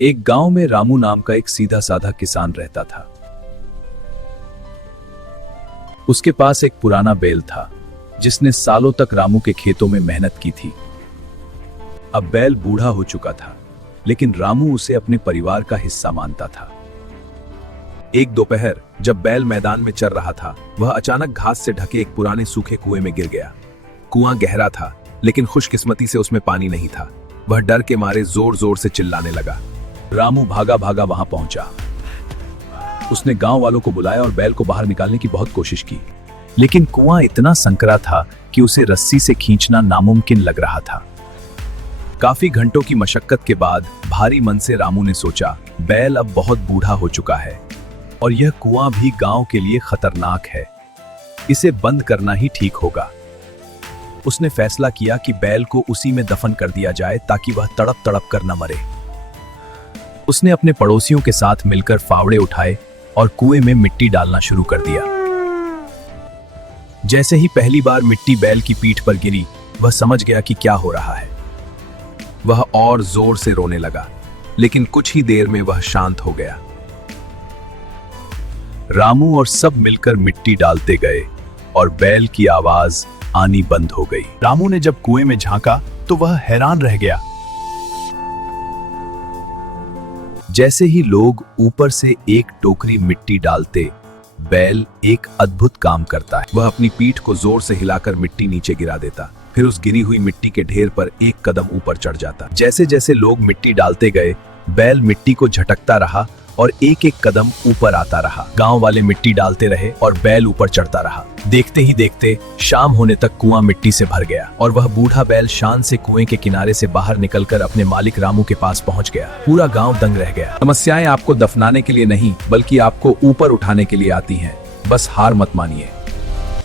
एक गांव में रामू नाम का एक सीधा साधा किसान रहता था। उसके पास एक पुराना बैल था जिसने सालों तक रामू के खेतों में मेहनत की थी। अब बैल बूढ़ा हो चुका था, लेकिन रामू उसे अपने परिवार का हिस्सा मानता था। एक दोपहर जब बैल मैदान में चर रहा था, वह अचानक घास से ढके एक पुराने सूखे कुएं में गिर गया। कुआं गहरा था, लेकिन खुशकिस्मती से उसमें पानी नहीं था। वह डर के मारे जोर जोर से चिल्लाने लगा। रामू भागा भागा वहां पहुंचा। उसने गांव वालों को बुलाया और बैल को बाहर निकालने की बहुत कोशिश की, लेकिन कुआं इतना संकरा था कि उसे रस्सी से खींचना नामुमकिन लग रहा था। काफी घंटों की मशक्कत के बाद भारी मन से रामू ने सोचा, बैल अब बहुत बूढ़ा हो चुका है और यह कुआं भी गांव के लिए खतरनाक है। इसे बंद करना ही ठीक होगा। उसने फैसला किया कि बैल को उसी में दफन कर दिया जाए ताकि वह तड़प तड़प कर न मरे। उसने अपने पड़ोसियों के साथ मिलकर फावड़े उठाए और कुएं में मिट्टी डालना शुरू कर दिया। जैसे ही पहली बार मिट्टी बैल की पीठ पर गिरी, वह समझ गया कि क्या हो रहा है। वह और जोर से रोने लगा, लेकिन कुछ ही देर में वह शांत हो गया। रामू और सब मिलकर मिट्टी डालते गए और बैल की आवाज आनी बंद हो गई। रामू ने जब कुएं में झांका तो वह हैरान रह गया। जैसे ही लोग ऊपर से एक टोकरी मिट्टी डालते, बैल एक अद्भुत काम करता है। वह अपनी पीठ को जोर से हिलाकर मिट्टी नीचे गिरा देता, फिर उस गिरी हुई मिट्टी के ढेर पर एक कदम ऊपर चढ़ जाता। जैसे जैसे लोग मिट्टी डालते गए, बैल मिट्टी को झटकता रहा और एक एक कदम ऊपर आता रहा। गांव वाले मिट्टी डालते रहे और बैल ऊपर चढ़ता रहा। देखते ही देखते शाम होने तक कुआं मिट्टी से भर गया और वह बूढ़ा बैल शान से कुएं के किनारे से बाहर निकलकर अपने मालिक रामू के पास पहुंच गया। पूरा गांव दंग रह गया। समस्याएं आपको दफनाने के लिए नहीं, बल्कि आपको ऊपर उठाने के लिए आती हैं। बस हार मत मानिए।